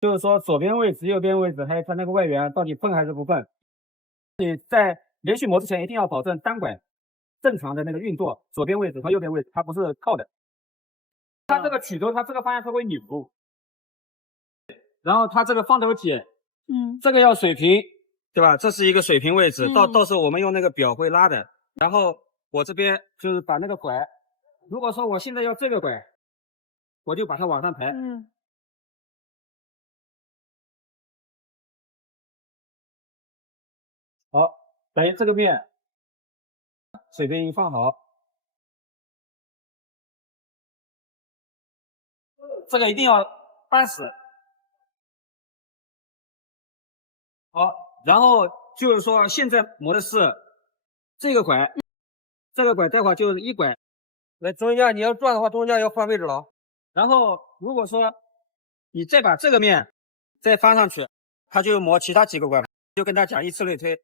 就是说左边位置、右边位置，还有它那个外缘到底分还是不分。你在连续磨之前一定要保证单管正常的那个运作，左边位置和右边位置它不是靠的。它这个曲轴它这个方向它会扭，然后它这个方头体，这个要水平，对吧？这是一个水平位置，到时候我们用那个表会拉的。然后我这边就是把那个拐，如果说我现在要这个拐，我就把它往上抬。好，等于这个面水平放好，这个一定要扳死。好，然后就是说现在磨的是这个拐，这个拐待会儿就是一拐。来，中间你要转的话，中间要换位置了。然后如果说你再把这个面再翻上去，它就磨其他几个拐，就跟他讲以此类推。